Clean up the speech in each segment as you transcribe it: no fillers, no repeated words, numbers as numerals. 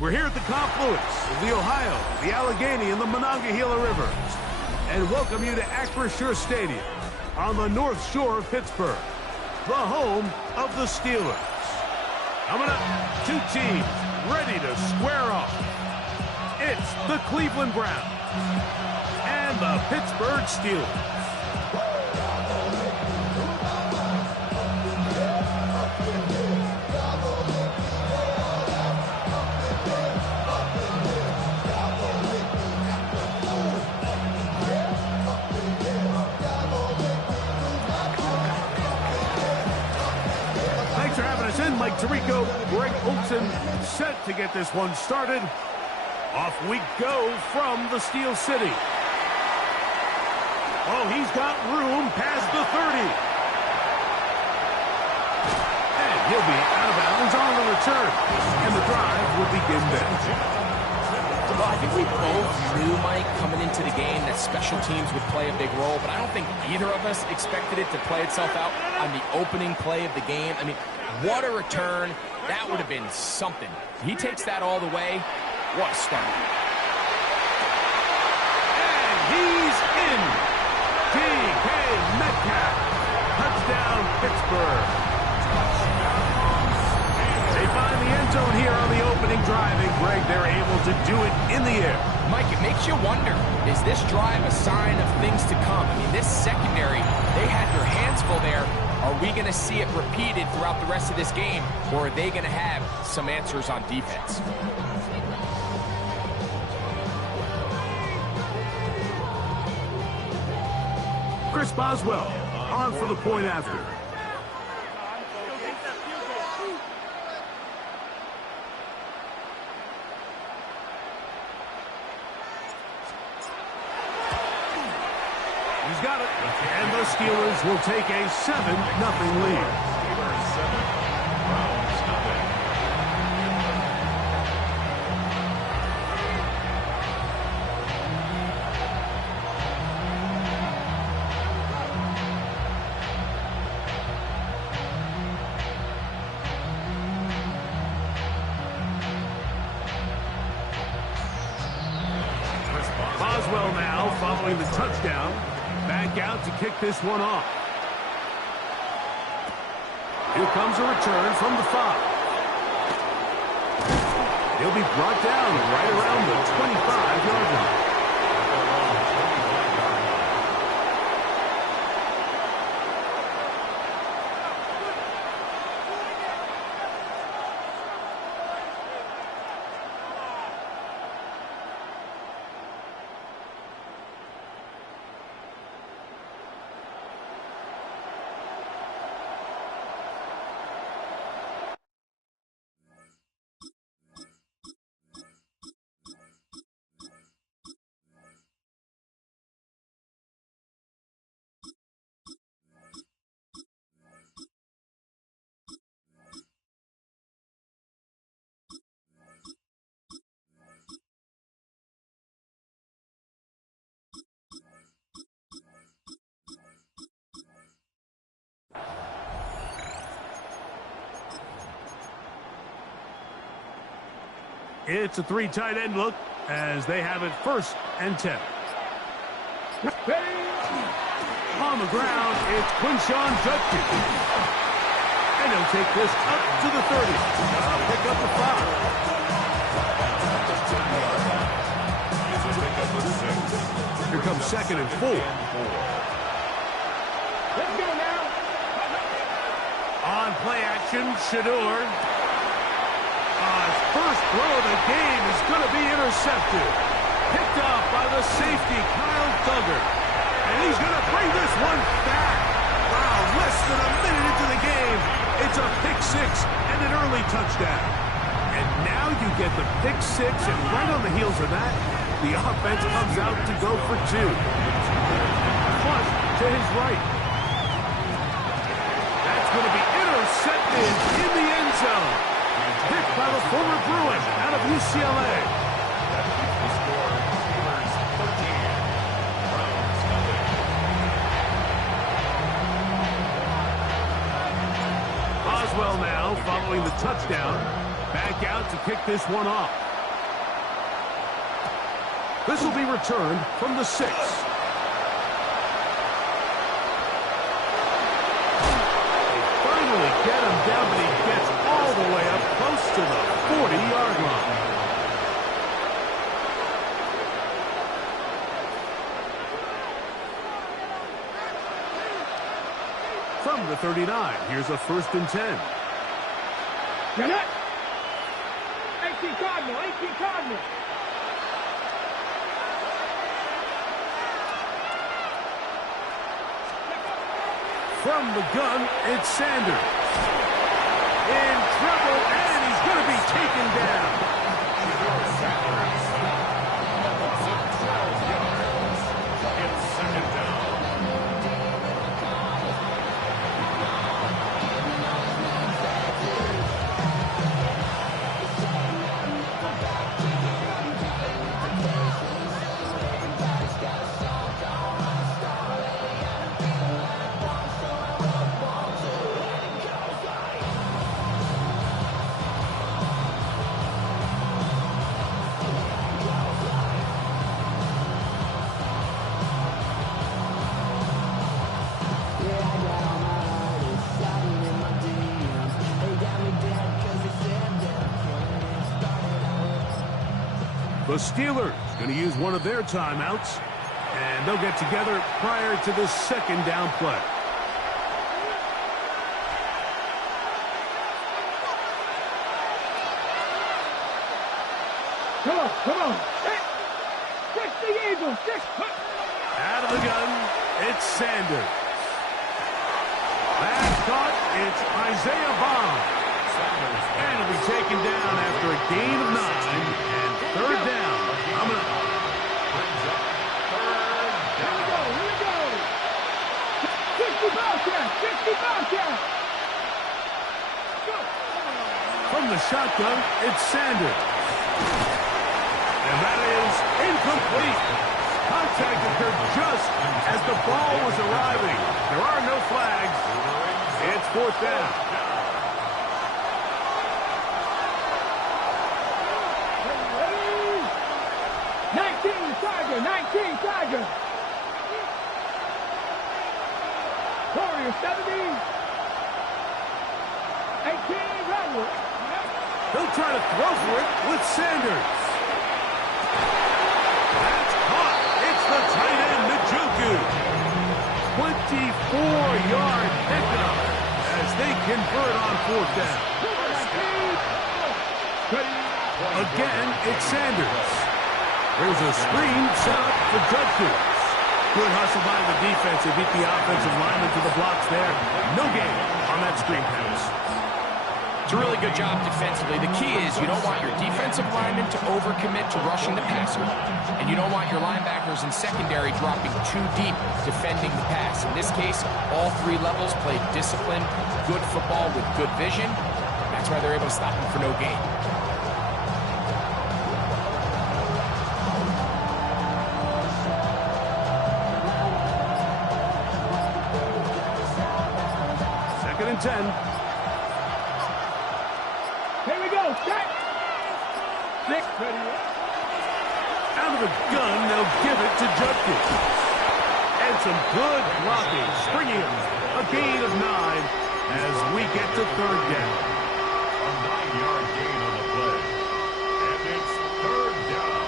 We're here at the confluence of the Ohio, the Allegheny, and the Monongahela Rivers, and welcome you to Acrisure Stadium on the North Shore of Pittsburgh, the home of the Steelers. Coming up, two teams ready to square off. It's the Cleveland Browns and the Pittsburgh Steelers. Mike Tirico, Greg Olsen set to get this one started. Off we go from the Steel City. Oh, he's got room past the 30. And he'll be out of bounds on the return. And the drive will begin then. Well, I think we both knew, Mike, coming into the game that special teams would play a big role, but I don't think either of us expected it to play itself out on the opening play of the game. I mean, what a return. That would have been something. He takes that all the way. What a start. And he's in. DK Metcalf. Touchdown, Pittsburgh. They find the end zone here on the opening drive, and Greg, they're able to do it in the air. Mike, it makes you wonder, is this drive a sign of things to come? I mean, this secondary, they had their hands full there. Are we going to see it repeated throughout the rest of this game, or are they going to have some answers on defense? Chris Boswell on for the point after. He's got it. And the Steelers will take a 7-0 lead. Boswell now following the touchdown. Back out to kick this one off. Here comes a return from the 5. He'll be brought down right around the 25-yard line. It's a 3 tight end look as they have it 1st and 10. On the ground, it's Quinshon Judkins. And he'll take this up to the 30. Pick up the 5. Here comes 2nd and 4. Let's go now. On play action, Shedeur. First throw of the game is going to be intercepted. Picked off by the safety, Kyle Duggar. And he's going to bring this one back. Wow, less than a minute into the game. It's a pick 6 and an early touchdown. And now you get the pick 6, and right on the heels of that, the offense comes out to go for 2. Flush to his right. That's going to be intercepted in the end zone. Picked by the former Bruin out of UCLA. Boswell now following the touchdown. Back out to kick this one off. This will be returned from the 6. Finally get him down, but he gets all the way up close to the 40-yard line. From the 39, here's a 1st and 10. Get it! 18 Cardinal, 18 Cardinal. From the gun, it's Sanders. In trouble, and he's going to be taken down. The Steelers going to use one of their timeouts, and they'll get together prior to the 2nd down play. Come on. Six the Eagles. Out of the gun, it's Sanders. Pass caught, it's Isaiah Bond. And he'll be taken down after a gain of 9 and 3rd down. Coming up. Here we go. 60 Bobcats. From the shotgun, it's Sanders. And that is incomplete. Contact occurred just as the ball was arriving. There are no flags. It's 4th down. Tiger. Warriors 70. 18 Redwood. They'll try to throw for it with Sanders. That's caught. It's the tight end, Njoku. 24-yard pickup as they convert on 4th down. Again, it's Sanders. There's a screen set up for Judkins. Good hustle by the defense. They beat the offensive lineman to the blocks there. No gain on that screen pass. It's a really good job defensively. The key is you don't want your defensive linemen to overcommit to rushing the passer, and you don't want your linebackers in secondary dropping too deep defending the pass. In this case, all 3 levels played disciplined, good football with good vision. That's why they're able to stop them for no gain. And 10. Here we go. Set. 6. Ready. Out of the gun, they'll give it to Judkins. And some good blocking, springing him. A gain of 9 as we get to 3rd down. A 9-yard gain on the play. And it's 3rd down.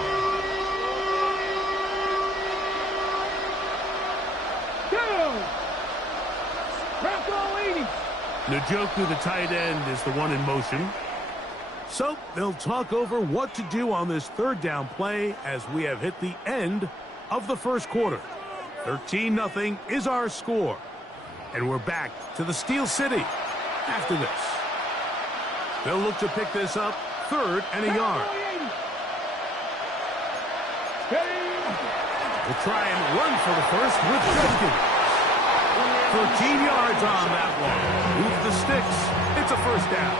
Go. Bronco 80. Njoku, the tight end, is the one in motion. So they'll talk over what to do on this 3rd down play as we have hit the end of the 1st quarter. 13-0 is our score. And we're back to the Steel City after this. They'll look to pick this up 3rd and a yard. We'll try and run for the first with Judkins. 13 yards on that one. Move the sticks. It's a 1st down.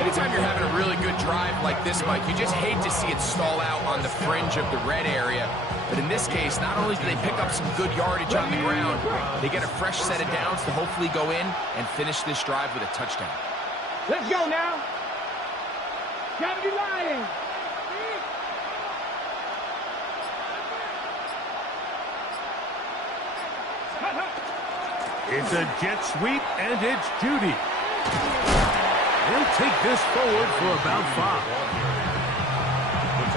Anytime you're having a really good drive like this, Mike, you just hate to see it stall out on the fringe of the red area. But in this case, not only do they pick up some good yardage on the ground, they get a fresh set of downs to hopefully go in and finish this drive with a touchdown. Let's go now. Gotta be lying. It's a jet sweep, and it's Judy. He'll take this forward for about 5.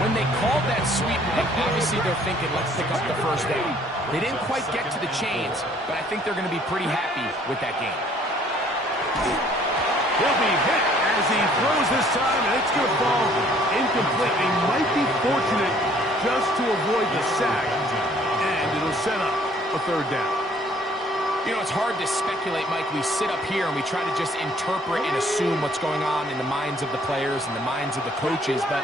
When they called that sweep, obviously they're thinking, let's pick up the first down. They didn't quite get to the chains, but I think they're going to be pretty happy with that game. He'll be hit as he throws this time, and it's going to fall incomplete. They might be fortunate just to avoid the sack, and it'll set up a 3rd down. You know, it's hard to speculate, Mike. We sit up here and we try to just interpret and assume what's going on in the minds of the players and the minds of the coaches, but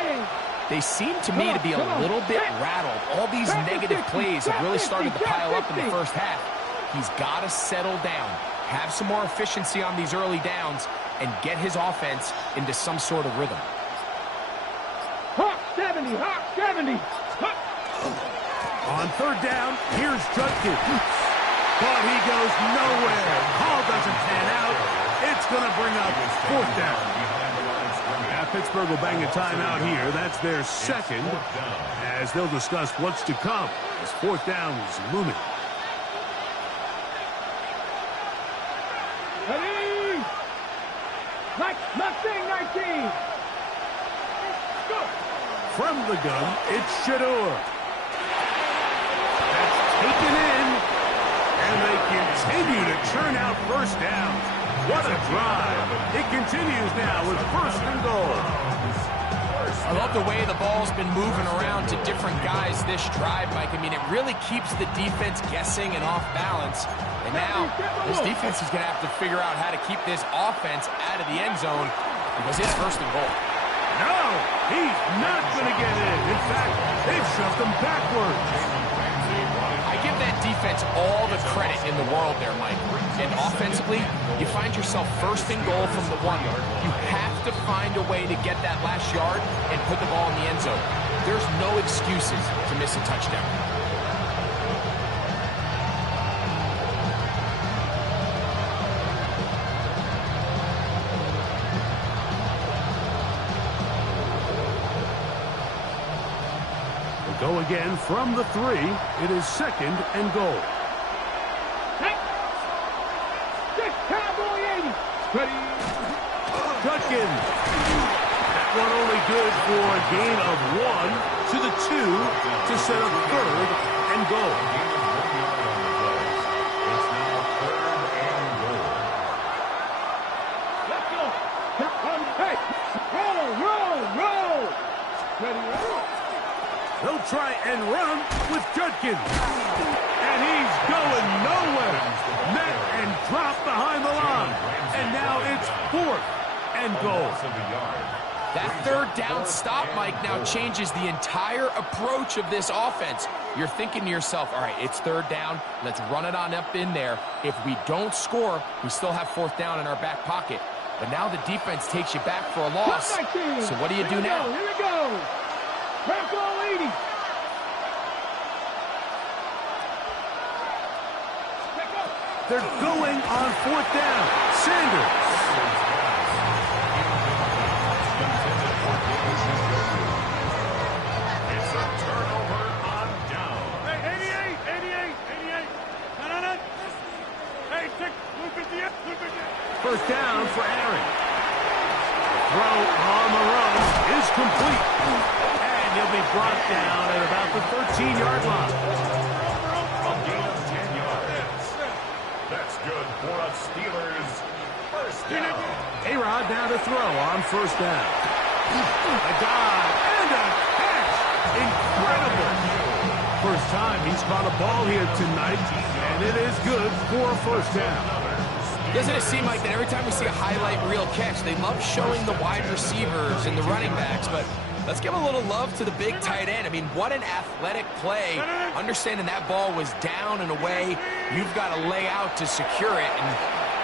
they seem to me to be a little bit rattled. All these negative plays have really started to pile up in the first half. He's got to settle down, have some more efficiency on these early downs, and get his offense into some sort of rhythm. Hawk 70, Hawk 70. On 3rd down, here's Judkins. But he goes nowhere. Call doesn't pan out. It's going to bring up 4th down. Now Pittsburgh will bang a timeout here. That's their 2nd, as they'll discuss what's to come as 4th down is looming. Ready? Mustang 19. Go. From the gun, it's Shedeur. That's taken in, and they continue to churn out 1st down. What a drive. It continues now with 1st and goal. I love the way the ball's been moving around to different guys this drive, Mike. I mean, it really keeps the defense guessing and off balance. And now, this defense is going to have to figure out how to keep this offense out of the end zone because it's 1st and goal. No, he's not going to get in. In fact, they've shoved him backwards. I give that defense all the credit in the world there, Mike. And offensively, you find yourself 1st and goal from the 1 yard. You have to find a way to get that last yard and put the ball in the end zone. There's no excuses to miss a touchdown. Go again from the 3. It is 2nd and goal. Cowboy 80. Ready? Judkins. That one only good for a gain of 1 to the 2 to set up 3rd and goal. It's now 3rd and goal. Let's go. Hey, roll. Ready? They'll try and run with Judkins. And he's going nowhere. Met and dropped behind the line. And now it's 4th and goal. That 3rd down stop, Mike, now changes the entire approach of this offense. You're thinking to yourself, all right, it's 3rd down. Let's run it on up in there. If we don't score, we still have 4th down in our back pocket. But now the defense takes you back for a loss. So what do you do now? Here we go. Bronco 80. They're going on 4th down. Sanders. It's a turnover on down. Hey, 88. No. Hey, 158. 1st down for Aaron. The throw on the run is complete. And he'll be brought down at about the 13-yard line. A gain of 10 yards. That's good for a Steelers 1st down. A-Rod now to throw on 1st down. A dive and a catch. Incredible. First time he's caught a ball here tonight, and it is good for a 1st down. Doesn't it seem like that every time we see a highlight reel catch, they love showing the wide receivers and the running backs, but let's give a little love to the big tight end. I mean, what an athletic play. Understanding that ball was down and away, you've got to lay out to secure it, and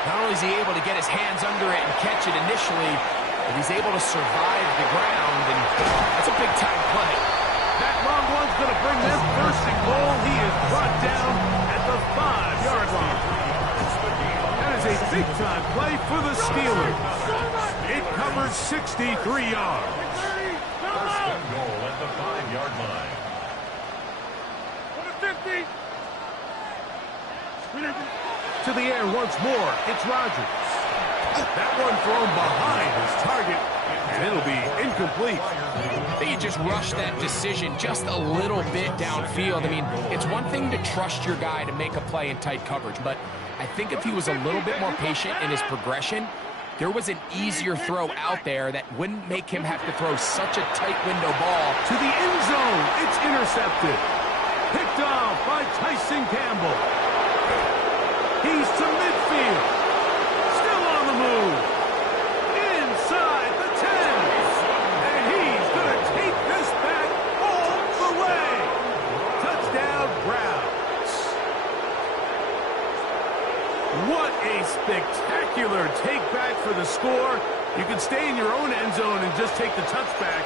not only is he able to get his hands under it and catch it initially, but he's able to survive the ground, and that's a big-time play. That long one's going to bring them 1st and goal. He is brought down at the 5-yard line. That is a big-time play for the Steelers. It covers 63 yards. 1st and goal at the 5-yard line. 50. To the air once more. It's Rodgers. That one thrown behind his target, and it'll be incomplete. I think he just rushed that decision just a little bit downfield. I mean, it's one thing to trust your guy to make a play in tight coverage, but I think if he was a little bit more patient in his progression, there was an easier throw out there that wouldn't make him have to throw such a tight window ball. To the end zone. It's intercepted. Picked off by Tyson Campbell. He's to midfield. Still on the move. Inside the 10. And he's going to take this back all the way. Touchdown, Browns. What a spectacular take back for the score. You can stay in your own end zone and just take the touchback.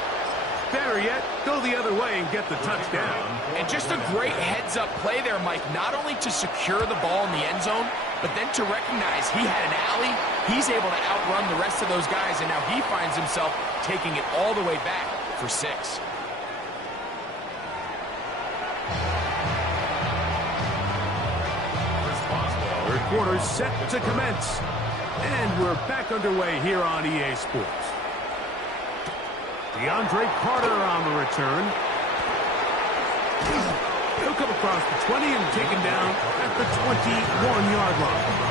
Better yet, go the other way and get the touchdown. And just a great heads-up play there, Mike, not only to secure the ball in the end zone, but then to recognize he had an alley. He's able to outrun the rest of those guys, and now he finds himself taking it all the way back for 6. Third quarter set to commence. And we're back underway here on EA Sports. DeAndre Carter on the return. He'll come across the 20 and taken down at the 21-yard line.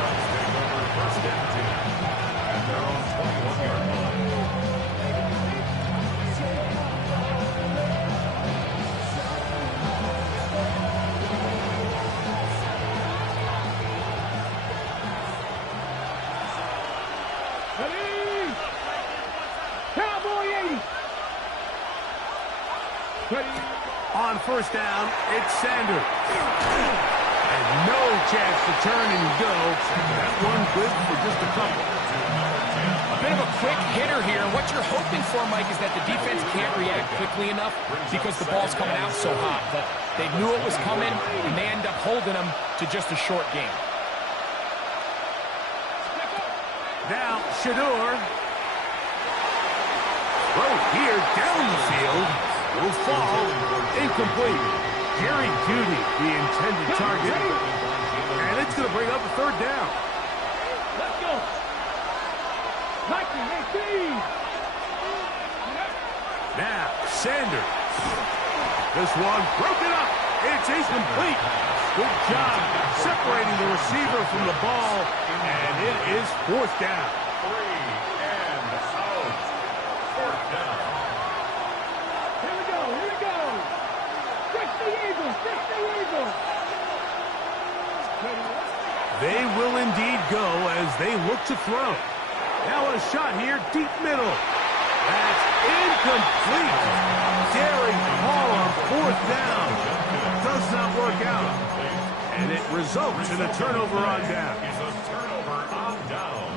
On first down, it's Sanders. And no chance to turn and go. That one good for just a couple. A bit of a quick hitter here. What you're hoping for, Mike, is that the defense can't react quickly enough because the ball's coming out so hot. But they knew it was coming, and they end up holding them to just a short game. Now, Shador. Throw here down the field. Will fall. Incomplete. Jerry Jeudy, the intended target. And it's going to bring up a third down. Let's go. Now, Sanders. This one broken up. It's incomplete. Good job separating the receiver from the ball. And it is fourth down. 3 and out. Fourth down. Here we go. Fix the Eagles. They will indeed go as they look to throw. Now a shot here, deep middle. That's incomplete. Derek Hall on fourth down. Does not work out. And it results in a turnover on down. It's a turnover on down.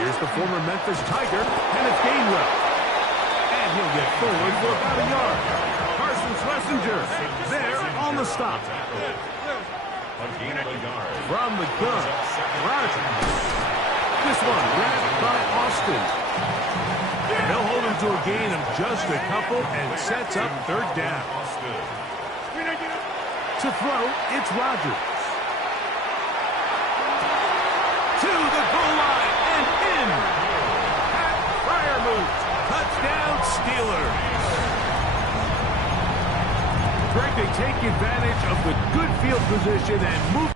Here's the former Memphis Tiger, Kenneth Gainwell. And he'll get forward for about a yard. Carson Schlesinger there on the stop. From the gun, Rodgers. This one grabbed by Austin. And they'll hold him to a gain of just a couple and sets up third down. To throw, it's Rodgers. To the goal line and in. Pat Freiermuth. Touchdown Steelers. Greg, they take advantage of the good field position and move.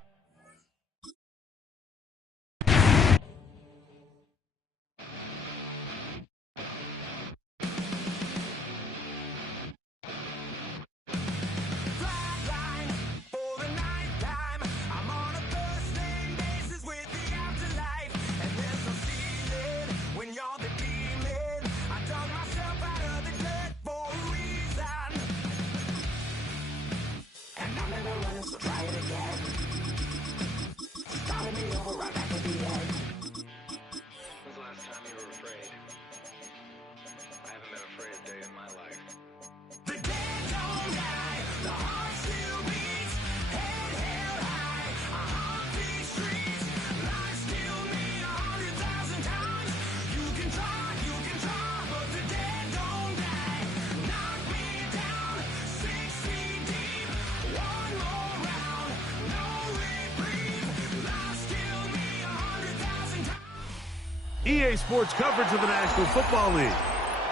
EA Sports coverage of the National Football League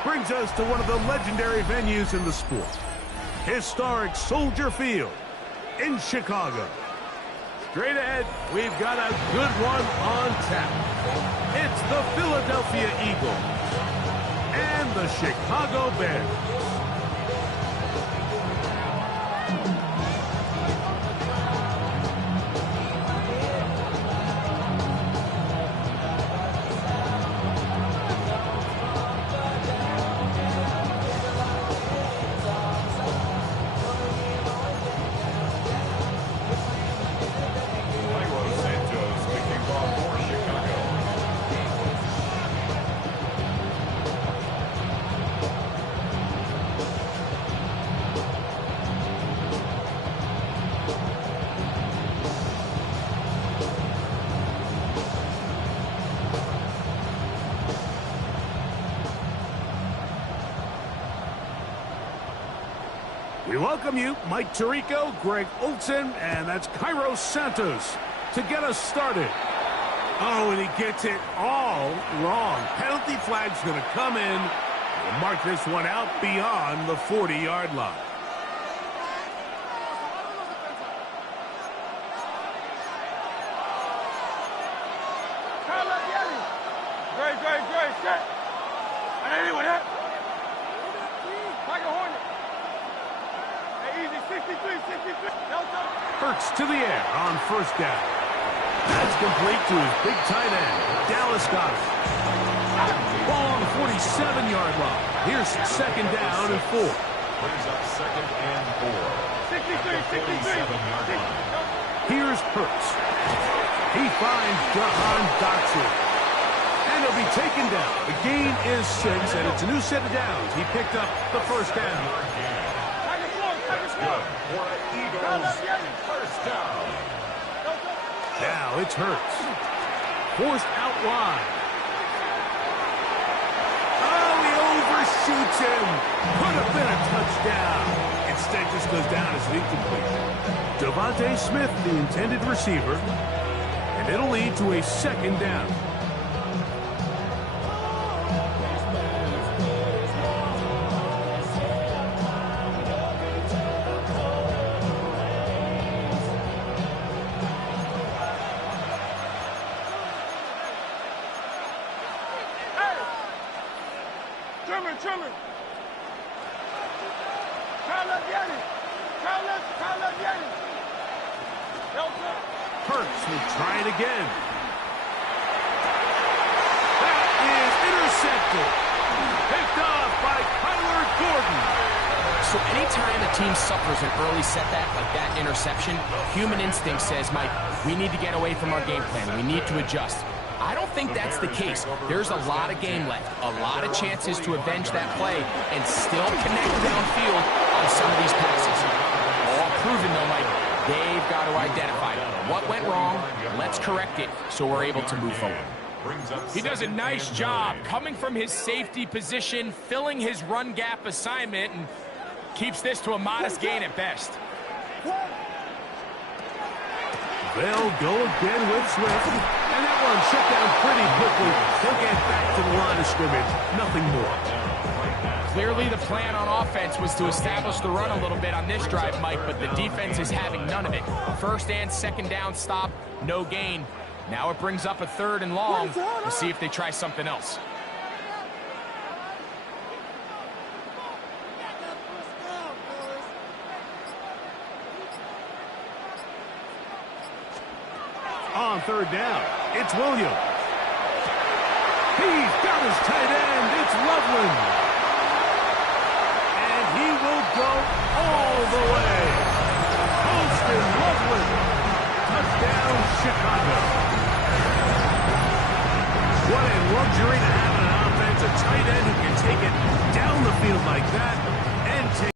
brings us to one of the legendary venues in the sport. Historic Soldier Field in Chicago. Straight ahead, we've got a good one on tap. It's the Philadelphia Eagles and the Chicago Bears. We welcome you, Mike Tirico, Greg Olsen, and that's Cairo Santos to get us started. Oh, and he gets it all wrong. Penalty flag's going to come in. We'll mark this one out beyond the 40-yard line. Great, set. And anyway, that. Tiger Hornet. Easy, 63. Hurts to the air on first down. That's complete to his big tight end, Dallas Goedert. Ball on the 47-yard line. Here's second down and 4. Brings up second and 4. 63. Here's Hurts. He finds Jahan Dotson. And he'll be taken down. The gain is 6, and it's a new set of downs. He picked up the first down. For Eagles, first down. Now it's Hurts. Forced out wide. Oh, he overshoots him. Could have been a touchdown. Instead, just goes down as an incomplete. Devontae Smith, the intended receiver. And it'll lead to a second down. Trimmer. Carlos Yanni. Hurts will try it again. That is intercepted. Picked off by Kyler Gordon. So anytime a team suffers an early setback like that interception, human instinct says, Mike, we need to get away from our game plan. We need to adjust. I don't think that's the case. There's a lot of game left, a lot of chances to avenge that play and still connect downfield on some of these passes. All proven, though, Mike. They've got to identify what went wrong. Let's correct it so we're able to move forward. He does a nice job coming from his safety position, filling his run gap assignment, and keeps this to a modest gain at best. They'll go again with Swift. And that one shut down pretty quickly. He'll get back to the line of scrimmage. Nothing more. Clearly the plan on offense was to establish the run a little bit on this drive, Mike, but the defense is having none of it. First and second down stop, no gain. Now it brings up a third and long. We'll see if they try something else. On third down, it's Williams. He's got his tight end. It's Loveland. And he will go all the way. Holston Loveland. Touchdown, Chicago. What a luxury to have in an offense. A tight end who can take it down the field like that and take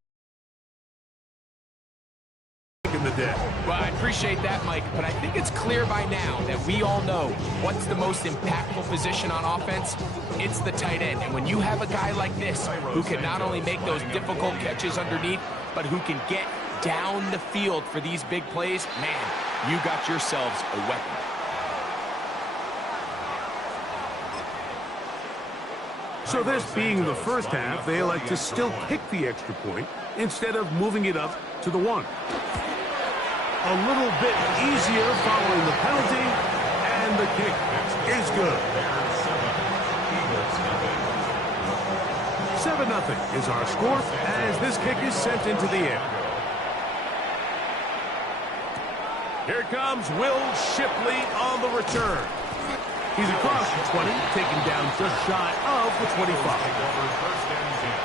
the day. Well, I appreciate that, Mike, but I think it's clear by now that we all know what's the most impactful position on offense. It's the tight end. And when you have a guy like this who can not only make those difficult catches underneath, but who can get down the field for these big plays, man, you got yourselves a weapon. So this being the first half, they elect to still kick the extra point instead of moving it up to the one. A little bit easier following the penalty, and the kick is good. 7-0 is our score as this kick is sent into the air. Here comes Will Shipley on the return. He's across the 20, taken down just shy of the 25. First and 10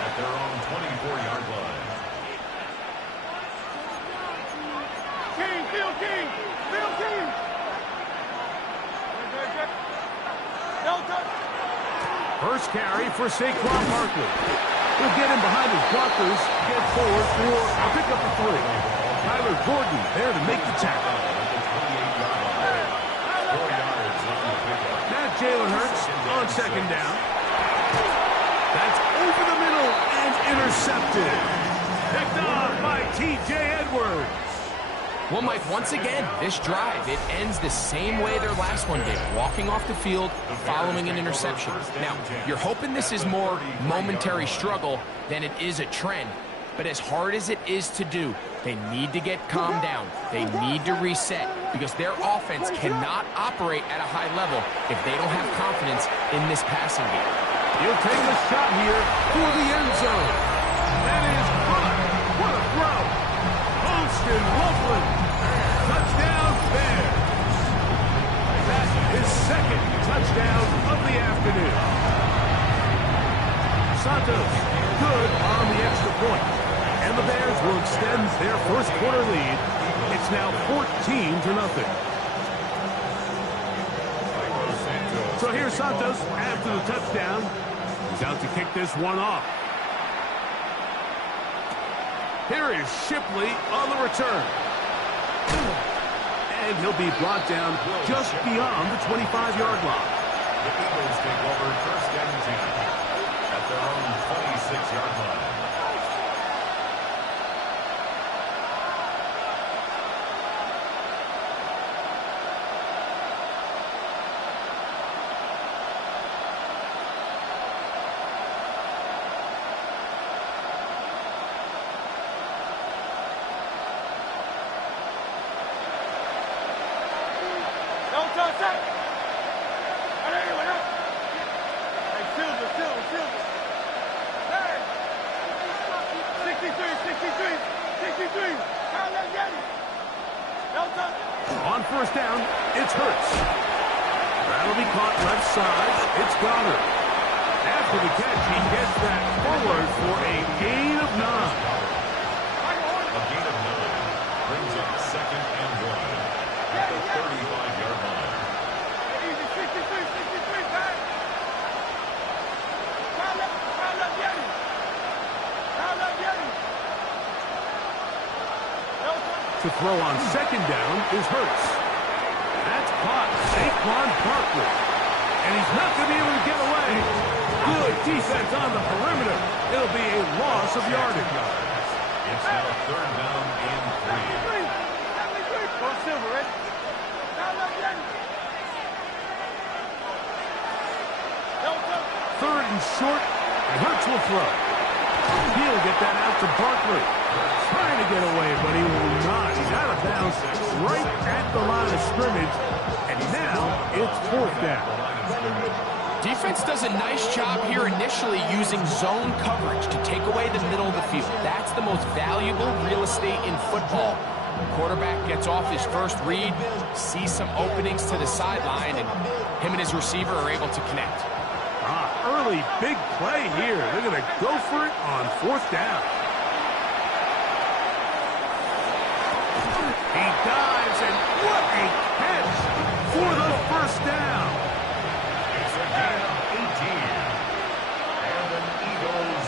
at their own 24-yard line. Field King! First carry for Saquon Barkley. He'll get him behind his blockers, get forward for a pickup of 3. Tyler Gordon there to make the tackle. Now Jalen Hurts on second down. That's over the middle and intercepted. Picked off by T.J. Edwards. Well, Mike, once again, this drive, it ends the same way their last one did, walking off the field following an interception. Now, you're hoping this is more momentary struggle than it is a trend, but as hard as it is to do, they need to get calmed down. They need to reset because their offense cannot operate at a high level if they don't have confidence in this passing game. He'll take a shot here for the end zone. That is caught. What a throw. Austin Loveland. Touchdown Bears. That's his second touchdown of the afternoon. Santos good on the extra point. And the Bears will extend their first quarter lead. It's now 14-0. So here's Santos after the touchdown. He's out to kick this one off. Here is Shipley on the return. And he'll be brought down just beyond the 25-yard line. The Eagles take over first and 10 at their own 26-yard line. On first down, it's Hurts. That'll be caught left side. It's Goddard. After the catch, he gets that forward for a gain of 9. A gain of 9 brings up second and 1 at the 35-yard line. To throw on second down is Hurts. That's caught. Saquon Barkley. And he's not going to be able to get away. Good defense on the perimeter. It'll be a loss of yardage. It's now third down and 3. Third and short, and Hurts will throw. He'll get that out to Barkley. Trying to get away, but he will not. He's out of bounds right at the line of scrimmage, and now it's fourth down. Defense does a nice job here initially using zone coverage to take away the middle of the field. That's the most valuable real estate in football. Quarterback gets off his first read, sees some openings to the sideline, and him and his receiver are able to connect. Early big play here. They're going to go for it on fourth down. He dives, and what a catch for the first down. It's a gain of 18. And an Eagles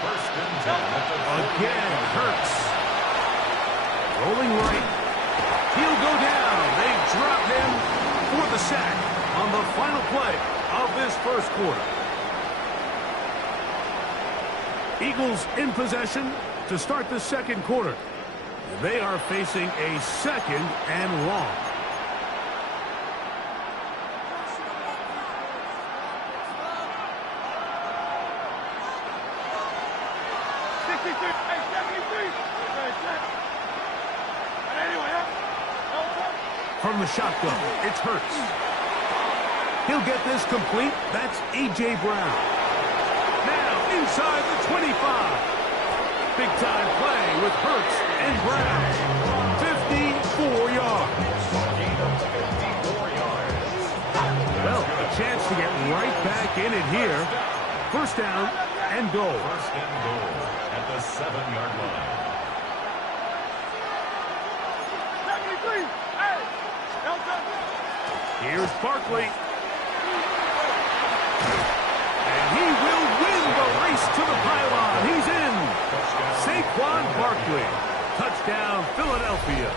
first and 10 at the Again, Hurts. Rolling right. He'll go down. They drop him for the sack on the final play of this first quarter. Eagles in possession to start the second quarter. They are facing a second and long. From the shotgun, it's Hurts. He'll get this complete. That's A.J. Brown. Now inside the 25. Big-time play with Hurts and Brown. 54 yards. Well, a chance to get right back in it here. First down and goal. First and goal at the 7-yard line. Here's Barkley. And he will win the race to the pylon. He's in. Saquon Barkley. Touchdown, Philadelphia.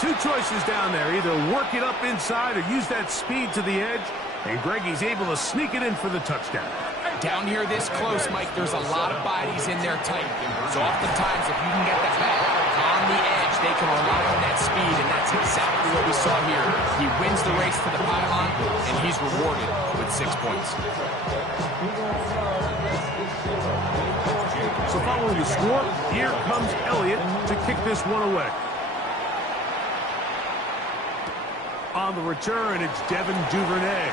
Two choices down there. Either work it up inside or use that speed to the edge. And Greggy's able to sneak it in for the touchdown. Down here this close, Mike, there's a lot of bodies in there tight. So oftentimes, if you can get the back on the edge, they can rely on that speed, and that's exactly what we saw here. He wins the race to the pylon, and he's rewarded with 6 points. So following the score, here comes Elliott to kick this one away. On the return, it's Devin Duvernay.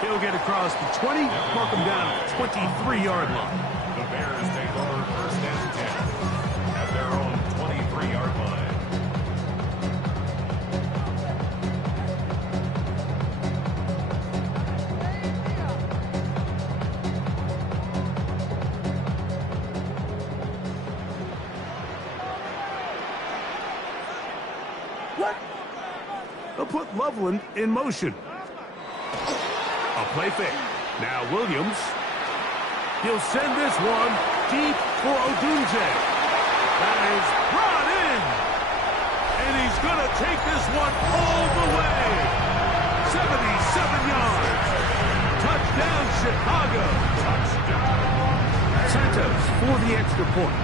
He'll get across the 20, mark him down at the 23-yard line. The Bears take over first and 10 at their own 23-yard line. They'll put Loveland in motion. A play fake. Now Williams. He'll send this one deep for Odunze. That is brought in. And he's going to take this one all the way. 77 yards. Touchdown, Chicago. Touchdown. Santos for the extra point.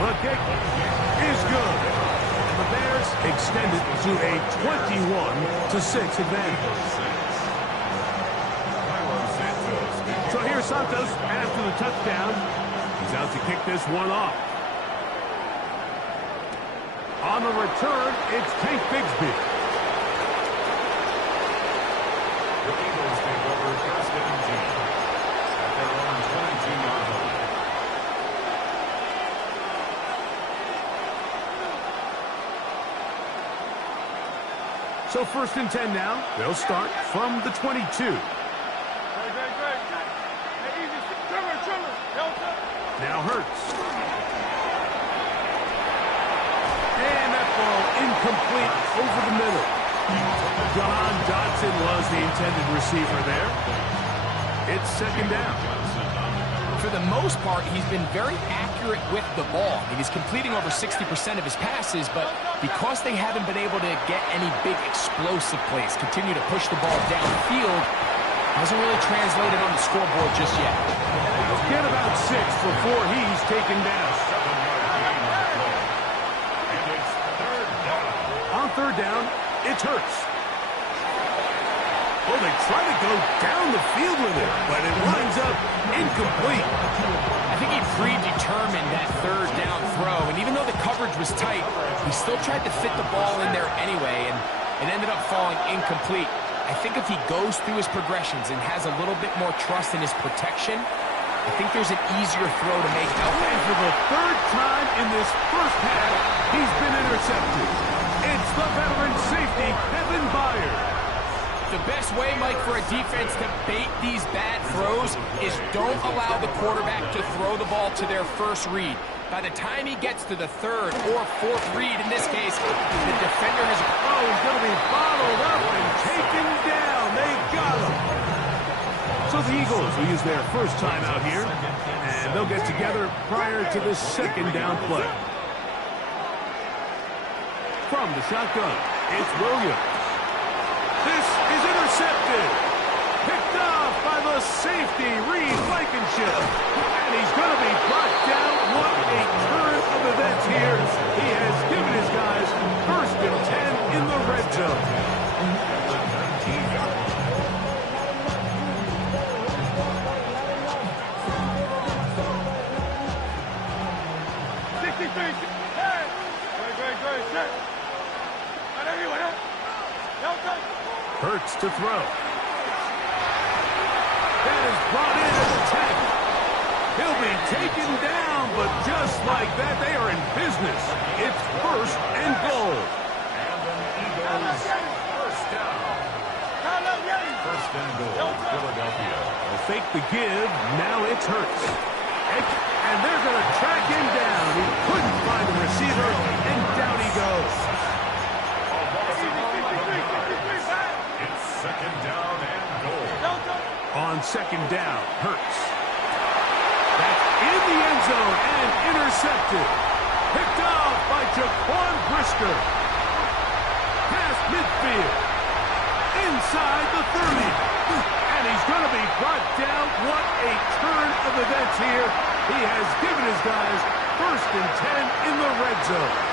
The kick is good. The Bears extend it to a 21-6 advantage. So here's Santos after the touchdown. He's out to kick this one off. On the return, it's Tank Bigsby. The Eagles take over first and 10 at their own 22-yard line. So first and 10 now. They'll start from the 22. Now Hurts. And that ball incomplete over the middle. John Dodson was the intended receiver there. It's second down. For the most part, he's been very accurate with the ball. I mean, he's completing over 60% of his passes, but because they haven't been able to get any big explosive plays, continue to push the ball downfield, hasn't really translated on the scoreboard just yet. Get about 6 before he's taken down. And it's third down. On third down, it's Hurts. Oh, they try to go down the field with it, but it winds up incomplete. I think he predetermined that third down throw, and even though the coverage was tight, he still tried to fit the ball in there anyway, and it ended up falling incomplete. I think if he goes through his progressions and has a little bit more trust in his protection, I think there's an easier throw to make out. And for the third time in this first half, he's been intercepted. It's the veteran safety, Kevin Byard. The best way, Mike, for a defense to bait these bad throws is don't allow the quarterback to throw the ball to their first read. By the time he gets to the third or fourth read, in this case, the defender has... Oh, he's going to be bottled up and taken down. They got him. So the Eagles will use their first time out here, and they'll get together prior to this second down play. From the shotgun, it's Williams. This is intercepted. Picked off by the safety, Reed Blankenship. And he's going to be brought down. What a turn of events here. He has given his guys first and 10 in the red zone. Hurts to throw. That is brought in at the 10. He'll be taken down, but just like that, they are in business. It's 1st and goal. And an Eagles first down. First and goal, Philadelphia. They'll fake the give. Now it's Hurts. And they're going to track him down. He couldn't find the receiver, and down he goes. It's 2nd down and goal. On 2nd down, Hurts. That's in the end zone and intercepted. Picked off by Jaquan Brisker. Past midfield. Inside the 30. And he's going to be brought down. What a turn of events here. He has given his guys 1st and 10 in the red zone.